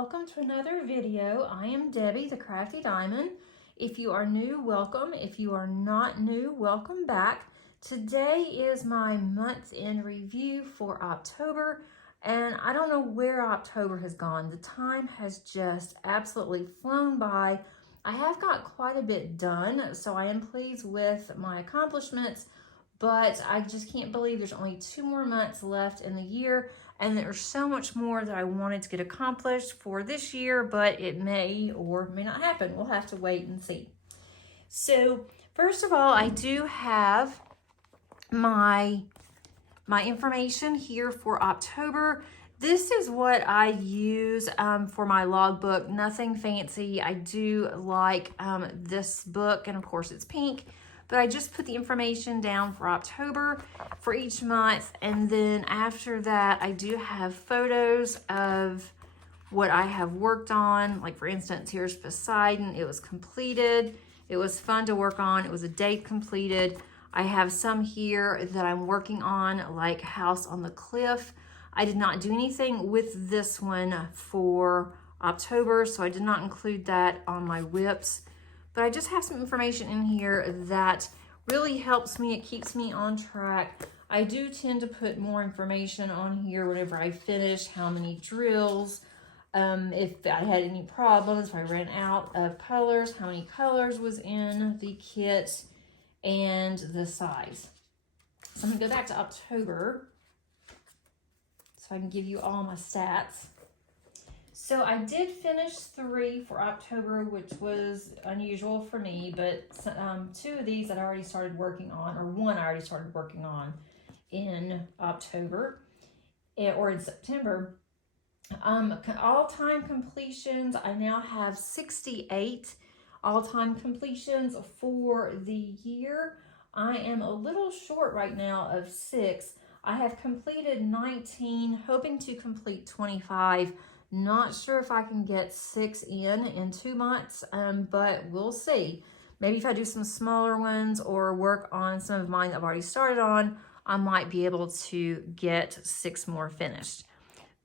welcome to another video. I am Debbie, the Crafty Diamond. If you are new, welcome. If you are not new, welcome back. Today is my month-end review for October, and I don't know where October has gone. The time has just absolutely flown by. I have got quite a bit done, so I am pleased with my accomplishments, but I just can't believe there's only 2 more months left in the year, and there's so much more that I wanted to get accomplished for this year, but it may or may not happen. We'll have to wait and see. So first of all, I do have my information here for October. This is what I use for my logbook. Nothing fancy. I do like this book, and of course it's pink, but I just put the information down for October for each month. And then after that, I do have photos of what I have worked on. Like for instance, here's Poseidon. It was completed. It was fun to work on. It was a date completed. I have some here that I'm working on, like House on the Cliff. I did not do anything with this one for October, so I did not include that on my WIPs. But I just have some information in here that really helps me. It keeps me on track. I do tend to put more information on here whenever I finish, how many drills, if I had any problems, if I ran out of colors, how many colors was in the kit, and the size. So I'm gonna go back to October so I can give you all my stats. So I did finish 3 for October, which was unusual for me, but 2 of these that I already started working on, or 1 I already started working on in October or in September. All-time completions, I now have 68 all-time completions for the year. I am a little short right now of 6. I have completed 19, hoping to complete 25. Not sure if I can get 6 in 2 months, but we'll see. Maybe if I do some smaller ones or work on some of mine that I've already started on, I might be able to get 6 more finished.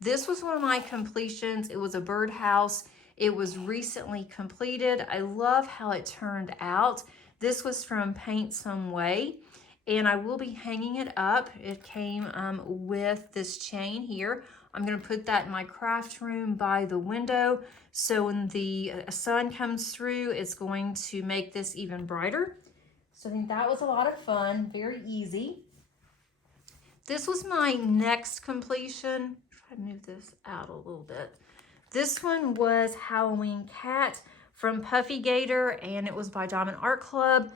This was one of my completions. It was a birdhouse. It was recently completed. I love how it turned out. This was from Paint Some Way, and I will be hanging it up. It came with this chain here. I'm going to put that in my craft room by the window, so when the sun comes through, it's going to make this even brighter. So I think that was a lot of fun, very easy. This was my next completion. Try to move this out a little bit. This one was Halloween Cat from Puffy Gator, and it was by Diamond Art Club.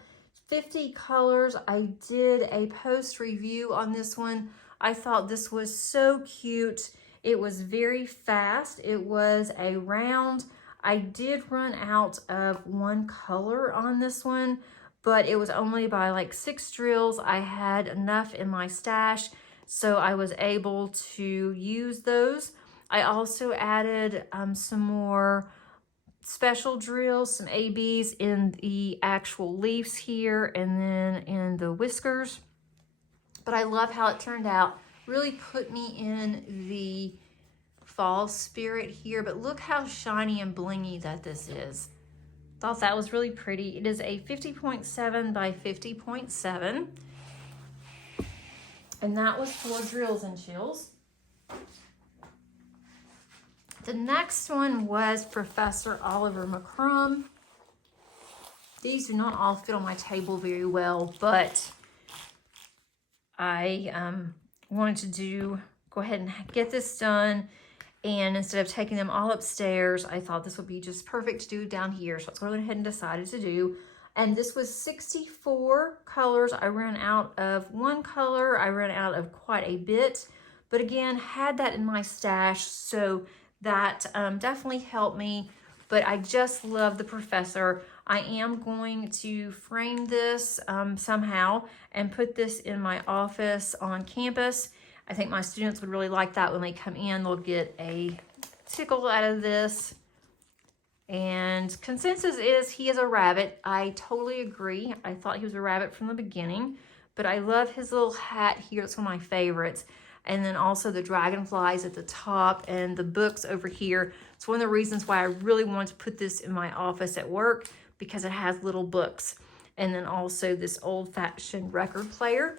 50 colors. I did a post review on this one. I thought this was so cute. It was very fast. It was a round. I did run out of 1 color on this one, but it was only by like 6 drills. I had enough in my stash, so I was able to use those. I also added some more special drills, some ABs in the actual leaves here and then in the whiskers. But I love how it turned out. Really put me in the fall spirit here, but look how shiny and blingy that this is. Thought that was really pretty. It is a 50.7 by 50.7, and that was for Drills and Chills. The next one was Professor Oliver McCrum. These do not all fit on my table very well, but I wanted to go ahead and get this done. And instead of taking them all upstairs, I thought this would be just perfect to do down here. So that's what I went ahead and decided to do. And this was 64 colors. I ran out of 1 color. I ran out of quite a bit. But again, had that in my stash, so that definitely helped me. But I just love the Professor. I am going to frame this somehow and put this in my office on campus. I think my students would really like that. When they come in, they'll get a tickle out of this. And consensus is he is a rabbit. I totally agree. I thought he was a rabbit from the beginning, but I love his little hat here. It's one of my favorites. and then also the dragonflies at the top and the books over here. It's one of the reasons why I really wanted to put this in my office at work, because it has little books. And then also this old-fashioned record player.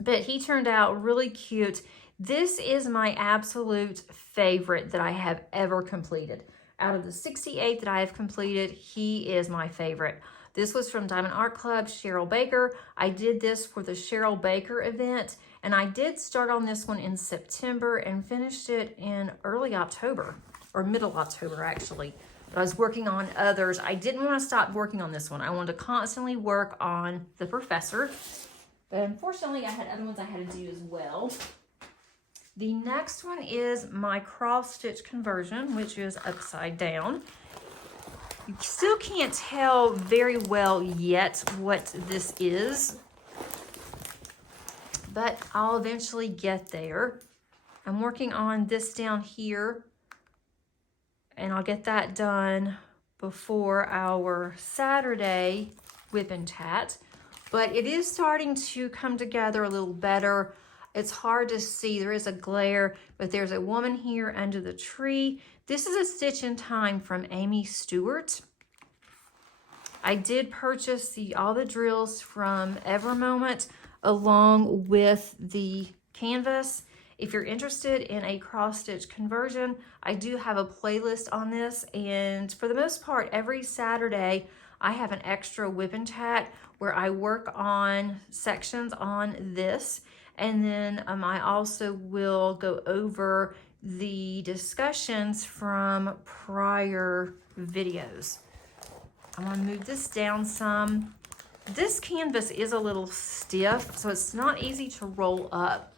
But he turned out really cute. This is my absolute favorite that I have ever completed. Out of the 68 that I have completed, he is my favorite. This was from Diamond Art Club, Cheryl Baker. I did this for the Cheryl Baker event, and I did start on this one in September and finished it in early October, or middle October actually. But I was working on others. I didn't want to stop working on this one. I wanted to constantly work on the Professor, but unfortunately I had other ones I had to do as well. The next one is my cross stitch conversion, which is upside down. You still can't tell very well yet what this is, but I'll eventually get there. I'm working on this down here, and I'll get that done before our Saturday WIP and Chat. But it is starting to come together a little better. It's hard to see, there is a glare, but there's a woman here under the tree. This is a Stitch in Time from Amy Stewart. I did purchase all the drills from Evermoment along with the canvas. If you're interested in a cross stitch conversion, I do have a playlist on this, and for the most part, every Saturday, I have an extra WIP and Chat where I work on sections on this. And then I also will go over the discussions from prior videos. I'm gonna move this down some. This canvas is a little stiff, so it's not easy to roll up,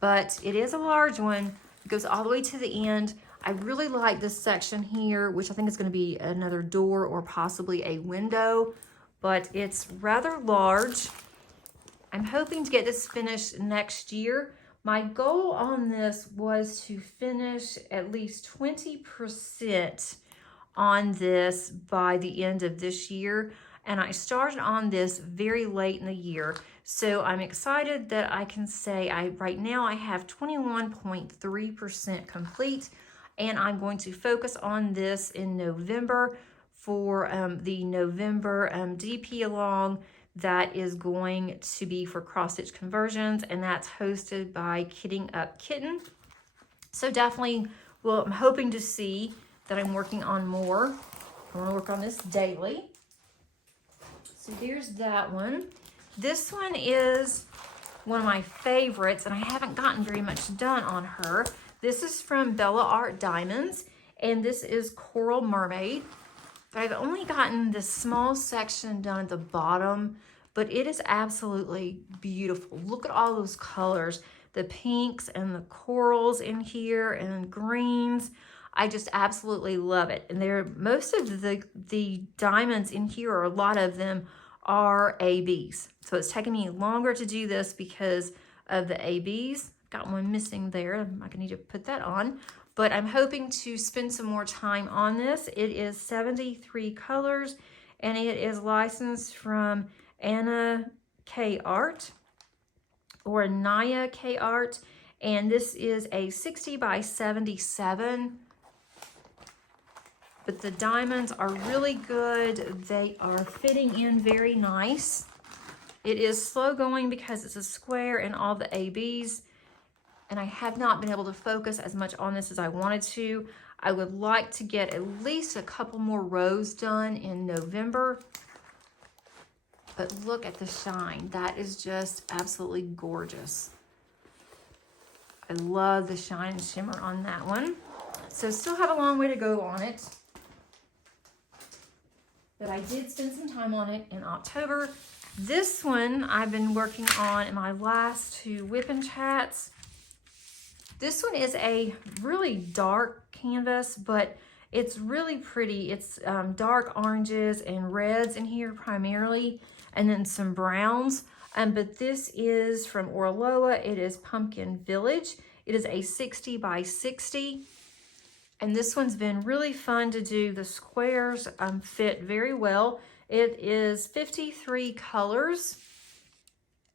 but it is a large one. It goes all the way to the end. I really like this section here, which I think is gonna be another door or possibly a window, but it's rather large. I'm hoping to get this finished next year. My goal on this was to finish at least 20% on this by the end of this year. And I started on this very late in the year. So I'm excited that I can say right now I have 21.3% complete. And I'm going to focus on this in November for the November DP along. That is going to be for cross stitch conversions, and that's hosted by Kitting Up Kitten. So definitely, well, I'm hoping to see that I'm working on more. I want to work on this daily. So there's that one. This one is one of my favorites, and I haven't gotten very much done on her. This is from Bella Art Diamonds, and this is Coral Mermaid. But I've only gotten this small section done at the bottom, but it is absolutely beautiful. Look at all those colors, the pinks and the corals in here and greens. I just absolutely love it. And most of the diamonds in here, or a lot of them, are ABs. So it's taking me longer to do this because of the ABs. Got one missing there. I'm not gonna need to put that on. But I'm hoping to spend some more time on this. It is 73 colors, and it is licensed from Anna K Art, or Naya K Art, and this is a 60 by 77. But the diamonds are really good. They are fitting in very nice. It is slow going because it's a square and all the ABs. And I have not been able to focus as much on this as I wanted to. I would like to get at least a couple more rows done in November. But look at the shine. That is just absolutely gorgeous. I love the shine and shimmer on that one. So still have a long way to go on it. But I did spend some time on it in October. This one I've been working on in my last two WIP and Chats. This one is a really dark canvas, but it's really pretty. It's dark oranges and reds in here primarily, and then some browns. But this is from Oraloa. It is Pumpkin Village. It is a 60 by 60. And this one's been really fun to do. The squares fit very well. It is 53 colors.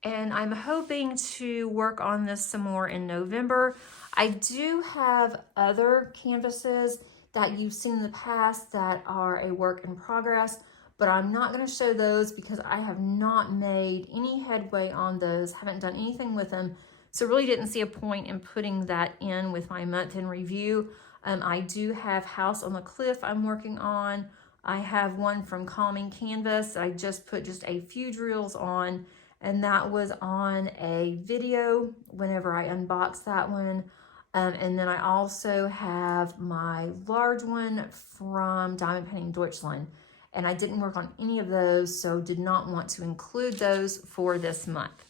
and I'm hoping to work on this some more in November. I do have other canvases that you've seen in the past that are a work in progress, but I'm not going to show those because I have not made any headway on those, haven't done anything with them, so really didn't see a point in putting that in with my month in review. I do have House on the Cliff I'm working on. I have one from Calming Canvas that I just put just a few drills on, and that was on a video whenever I unboxed that one. And then I also have my large one from Diamond Painting Deutschland, and I didn't work on any of those, so did not want to include those for this month.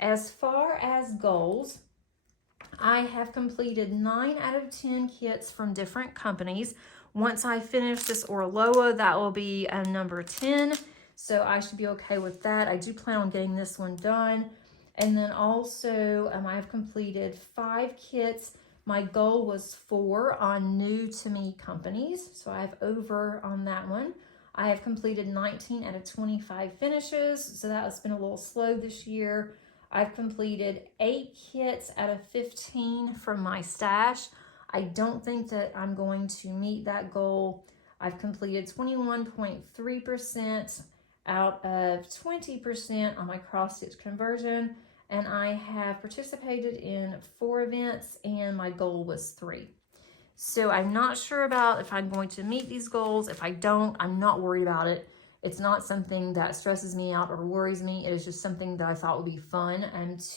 As far as goals, I have completed 9 out of 10 kits from different companies. Once I finish this Oraloa, that will be number 10, so I should be okay with that. I do plan on getting this one done. And then also, I have completed 5 kits. My goal was 4 on new to me companies, so I have over on that one. I have completed 19 out of 25 finishes, so that has been a little slow this year. I've completed 8 kits out of 15 from my stash. I don't think that I'm going to meet that goal. I've completed 21.3% out of 20% on my cross stitch conversion, and I have participated in 4 events, and my goal was 3. So I'm not sure about if I'm going to meet these goals. If I don't, I'm not worried about it. It's not something that stresses me out or worries me. It is just something that I thought would be fun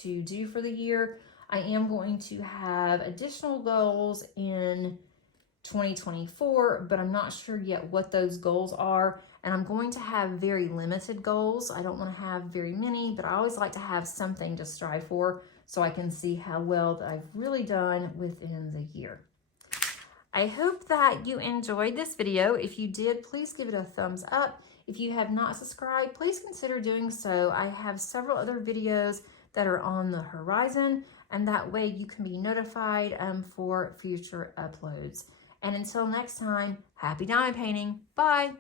to do for the year. I am going to have additional goals in 2024, but I'm not sure yet what those goals are. And I'm going to have very limited goals. I don't want to have very many, but I always like to have something to strive for so I can see how well that I've really done within the year. I hope that you enjoyed this video. If you did, please give it a thumbs up. If you have not subscribed, please consider doing so. I have several other videos that are on the horizon, and that way you can be notified for future uploads. And until next time, happy diamond painting. Bye.